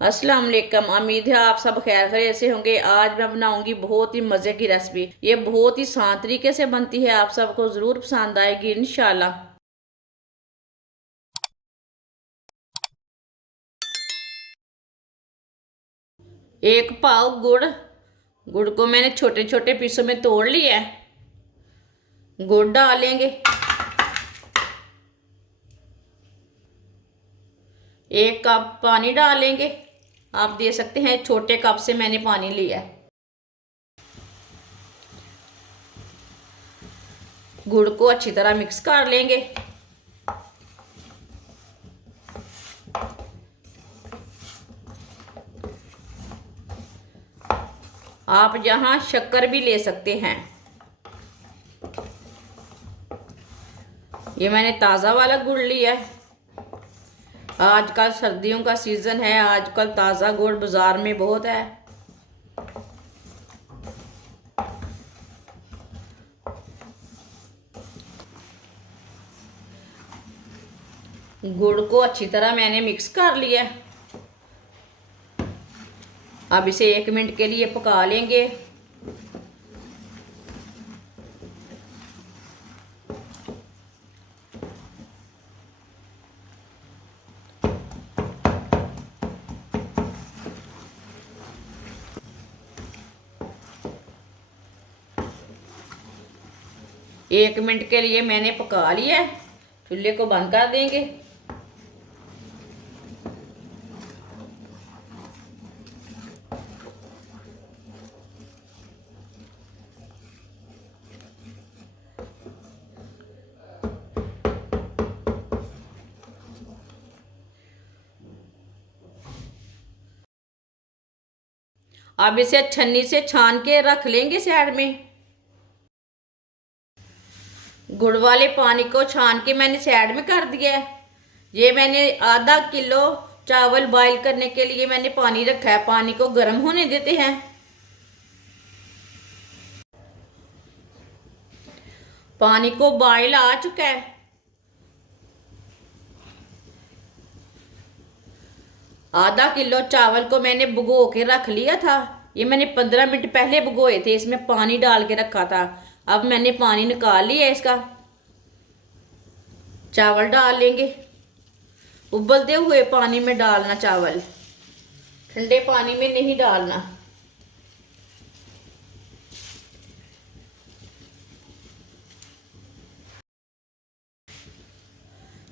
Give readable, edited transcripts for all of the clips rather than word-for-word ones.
अस्सलाम वालेकुम। उम्मीद है आप सब खैर खैरियत से होंगे। आज मैं बनाऊंगी बहुत ही मज़े की रेसिपी। ये बहुत ही आसान तरीके से बनती है, आप सबको ज़रूर पसंद आएगी इंशाल्लाह। एक पाव गुड़। गुड़ को मैंने छोटे छोटे पीसों में तोड़ लिया है। गुड़ डालेंगे। एक कप पानी डालेंगे। आप दे सकते हैं, छोटे कप से मैंने पानी लिया है। गुड़ को अच्छी तरह मिक्स कर लेंगे। आप यहाँ शक्कर भी ले सकते हैं। ये मैंने ताज़ा वाला गुड़ लिया है। आजकल सर्दियों का सीज़न है, आजकल ताज़ा गुड़ बाज़ार में बहुत है। गुड़ को अच्छी तरह मैंने मिक्स कर लिया। अब इसे 1 मिनट के लिए पका लेंगे। एक मिनट के लिए मैंने पका लिया। चूल्हे को बंद कर देंगे। अब इसे छन्नी से छान के रख लेंगे साइड में। गुड़ वाले पानी को छान के मैंने साइड में कर दिया है। ये मैंने आधा किलो चावल बॉईल करने के लिए मैंने पानी रखा है। पानी को गर्म होने देते हैं। पानी को बॉईल आ चुका है। आधा किलो चावल को मैंने भिगो के रख लिया था। ये मैंने 15 मिनट पहले भिगोए थे, इसमें पानी डाल के रखा था। अब मैंने पानी निकाल लिया इसका। चावल डाल लेंगे। उबलते हुए पानी में डालना चावल, ठंडे पानी में नहीं डालना।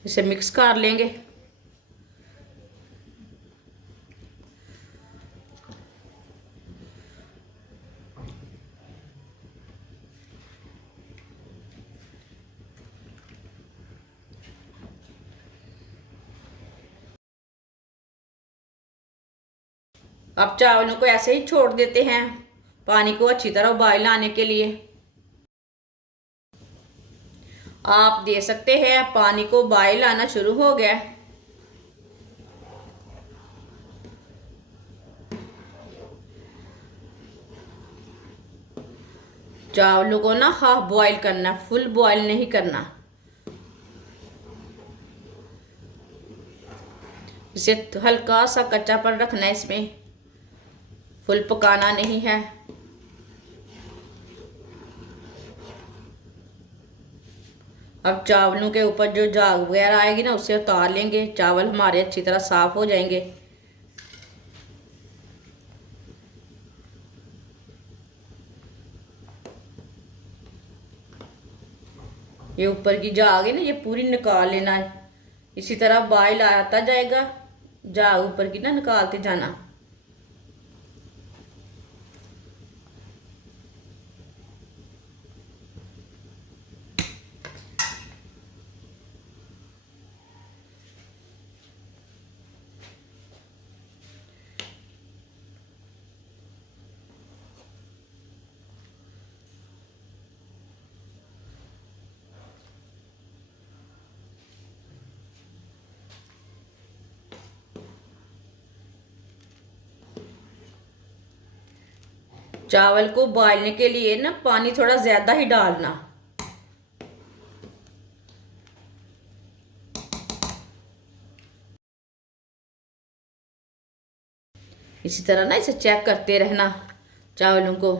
इसे मिक्स कर लेंगे। अब चावलों को ऐसे ही छोड़ देते हैं, पानी को अच्छी तरह उबाल आने के लिए। आप दे सकते हैं, पानी को बॉयल आना शुरू हो गया। चावलों को ना हाफ बॉयल करना, फुल बॉयल नहीं करना। इसे हल्का सा कच्चापन रखना है, इसमें फुल पकाना नहीं है। अब चावलों के ऊपर जो झाग वगैरह आएगी ना, उससे उतार लेंगे। चावल हमारे अच्छी तरह साफ हो जाएंगे। ये ऊपर की झाग है ना, ये पूरी निकाल लेना है। इसी तरह बॉयल आता जाएगा, झाग ऊपर की ना निकालते जाना। चावल को उबालने के लिए ना पानी थोड़ा ज़्यादा ही डालना। इसी तरह ना इसे चेक करते रहना चावलों को।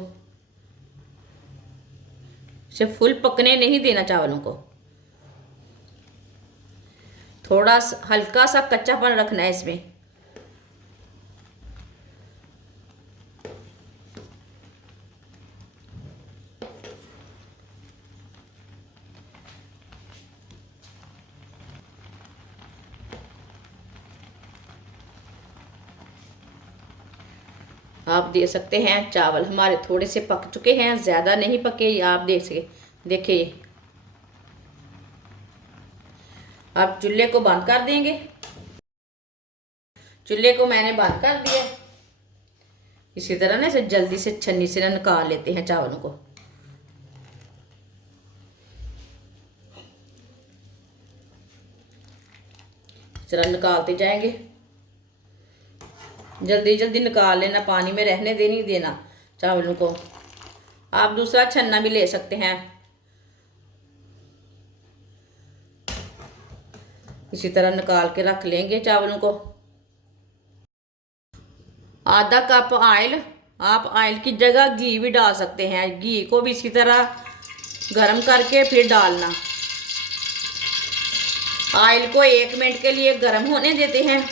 इसे फुल पकने नहीं देना चावलों को, थोड़ा सा हल्का सा कच्चापन रखना है इसमें। आप देख सकते हैं चावल हमारे थोड़े से पक चुके हैं, ज़्यादा नहीं पके। आप देख सके, देखिए। आप चूल्हे को बंद कर देंगे। चूल्हे को मैंने बंद कर दिया। इसी तरह ना इसे जल्दी से छन्नी से ना निकाल लेते हैं चावलों को। इस तरह निकालते जाएंगे, जल्दी जल्दी निकाल लेना, पानी में रहने नहीं देना चावलों को। आप दूसरा छन्ना भी ले सकते हैं। इसी तरह निकाल के रख लेंगे चावलों को। आधा कप ऑयल, आप ऑयल की जगह घी भी डाल सकते हैं। घी को भी इसी तरह गरम करके फिर डालना। ऑयल को 1 मिनट के लिए गरम होने देते हैं।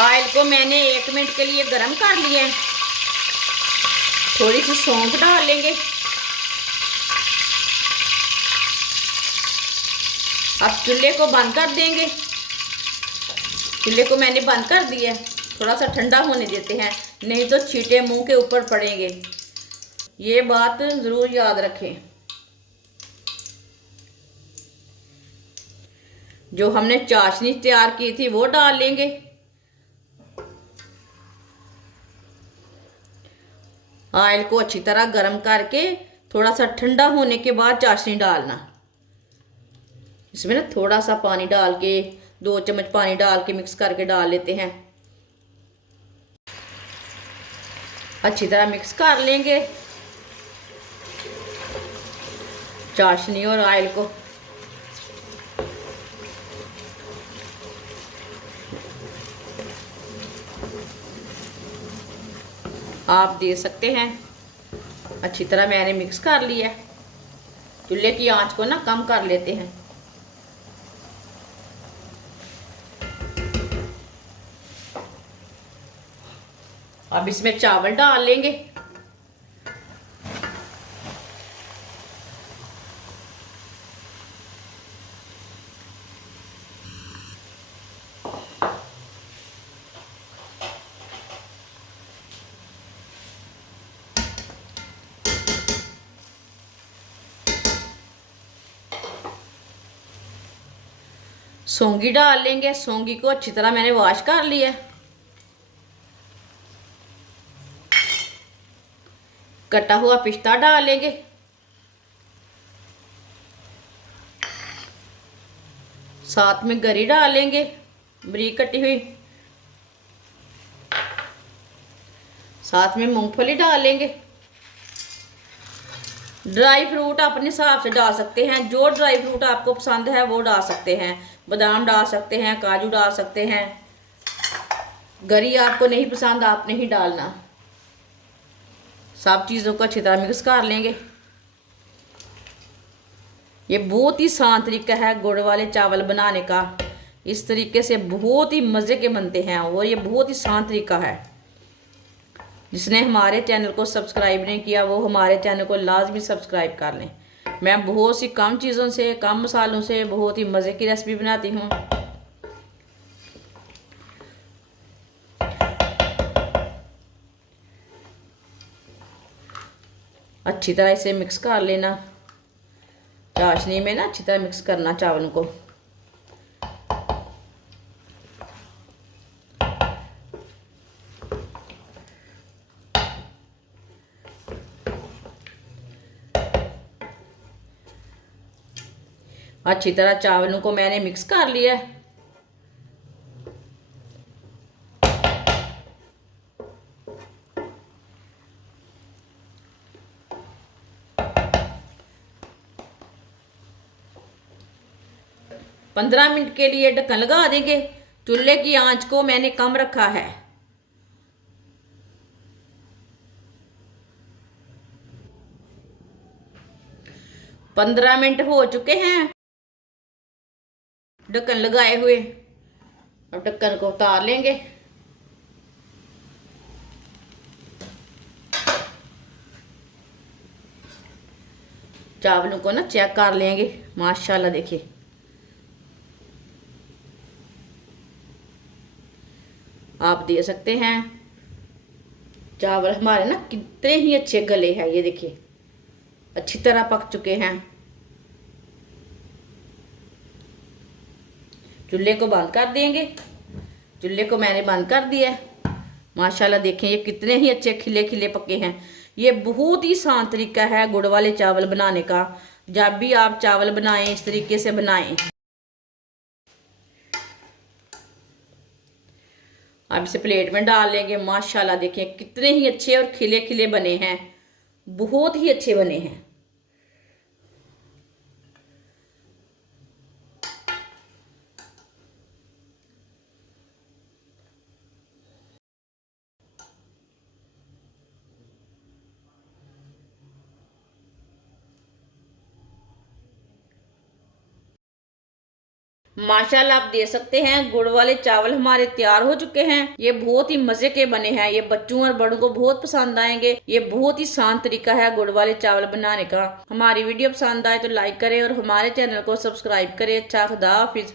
ऑयल को मैंने 1 मिनट के लिए गरम कर लिया है। थोड़ी सी सौंफ डाल लेंगे। अब चूल्हे को बंद कर देंगे। चूल्हे को मैंने बंद कर दिया, थोड़ा सा ठंडा होने देते हैं, नहीं तो छींटे मुंह के ऊपर पड़ेंगे। ये बात ज़रूर याद रखें। जो हमने चाशनी तैयार की थी वो डाल लेंगे। ऑयल को अच्छी तरह गरम करके थोड़ा सा ठंडा होने के बाद चाशनी डालना। इसमें ना थोड़ा सा पानी डाल के, 2 चम्मच पानी डाल के मिक्स करके डाल लेते हैं। अच्छी तरह मिक्स कर लेंगे चाशनी और ऑयल को। आप देख सकते हैं अच्छी तरह मैंने मिक्स कर लिया। चूल्हे की आंच को ना कम कर लेते हैं। अब इसमें चावल डाल लेंगे। सौंगी डाल लेंगे। सौंगी को अच्छी तरह मैंने वॉश कर लिया। कटा हुआ पिस्ता डाल लेंगे। साथ में गरी डाल लेंगे, बारीक कटी हुई। साथ में मूंगफली डाल लेंगे। ड्राई फ्रूट अपने हिसाब से डाल सकते हैं, जो ड्राई फ्रूट आपको पसंद है वो डाल सकते हैं। बादाम डाल सकते हैं, काजू डाल सकते हैं। गरी आपको नहीं पसंद, आप नहीं डालना। सब चीज़ों को अच्छी तरह मिक्स कर लेंगे। ये बहुत ही आसान तरीका है गुड़ वाले चावल बनाने का। इस तरीके से बहुत ही मज़े के बनते हैं और ये बहुत ही आसान तरीका है। जिसने हमारे चैनल को सब्सक्राइब नहीं किया वो हमारे चैनल को लाजमी सब्सक्राइब कर लें। मैं बहुत सी कम चीज़ों से, कम मसालों से बहुत ही मज़े की रेसिपी बनाती हूँ। अच्छी तरह इसे मिक्स कर लेना। चाशनी में ना अच्छी तरह मिक्स करना चावलों को। अच्छी तरह चावलों को मैंने मिक्स कर लिया। 15 मिनट के लिए ढक्कन लगा देंगे। चूल्हे की आंच को मैंने कम रखा है। पंद्रह मिनट हो चुके हैं ढक्कन लगाए हुए। अब ढक्कन को उतार लेंगे। चावलों को ना चेक कर लेंगे। माशाल्लाह देखिए, आप दे सकते हैं चावल हमारे ना कितने ही अच्छे गले हैं। ये देखिए अच्छी तरह पक चुके हैं। चूल्हे को बंद कर देंगे। चूल्हे को मैंने बंद कर दिया है। माशाल्लाह देखें ये कितने ही अच्छे खिले खिले पके हैं। ये बहुत ही आसान तरीका है गुड़ वाले चावल बनाने का। जब भी आप चावल बनाएं इस तरीके से बनाएं। अब इसे प्लेट में डाल लेंगे। माशाल्लाह देखें कितने ही अच्छे और खिले खिले बने हैं, बहुत ही अच्छे बने हैं। माशाल्लाह आप दे सकते हैं गुड़ वाले चावल हमारे तैयार हो चुके हैं। ये बहुत ही मजे के बने हैं। ये बच्चों और बड़ों को बहुत पसंद आएंगे। ये बहुत ही आसान तरीका है गुड़ वाले चावल बनाने का। हमारी वीडियो पसंद आए तो लाइक करें और हमारे चैनल को सब्सक्राइब करें। अच्छा, खुदा हाफिज।